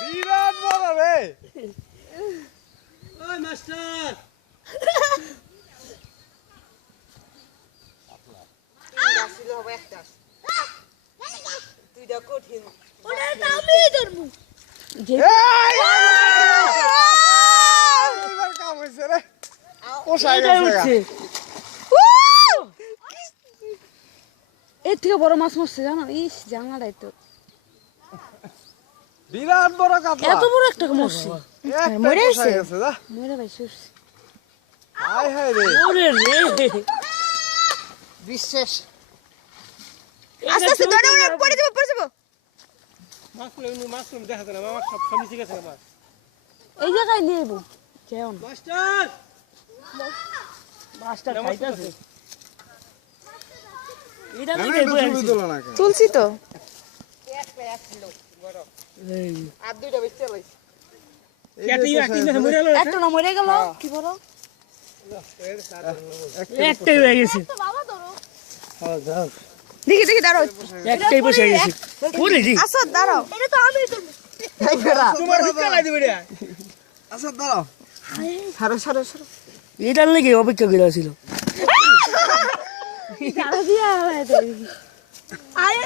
বিরাট বড় রে। ওই মাস্টার আসলে হবে একটা দুইটা কঠিন ওটা তো আমি ধরবো এবার কাম হইছে রে। পোষায় গেছে। এর থেকে বড় মাছ মরছে জানো? ইস জানলাটাই তো বিরাট বড় কাতলা। এত বড় একটা মরছে। মরে গেছে যা। মরে ভাই শেষ। হায় হায় রে। ওরে রে বিশ্বাস আস্তে আস্তে ধরে উড়ে পড়ে যাব মাছ দেখা যায় না মাছ সব সব মিশে গেছে মাছ এই জায়গায় নিয়ে যাবো কেমন মাস্টার মাছটা খাইতেছে এটা আমি থেকে একটু ছবি তোলা না কেন? তুলছি তো একটা ছিল বড় আর দুইটা বেশি চলাইছে কেটে একই না মরে গেল একটা না মরে গেল কি বড় একটাই হয়ে গেছে বাবা ধরো দেখি দেখি দাঁড়াও একটাই বসে গেছে ওরে জি আসো দাঁড়াও এটা তো আমি ধরবো এই বেড়া তোমার হুক্কা দিবে রে আচ্ছা দাঁড়াও। সরো সরো সরো এটার লাগি অপেক্ষা করে ছিল দিয়া আরে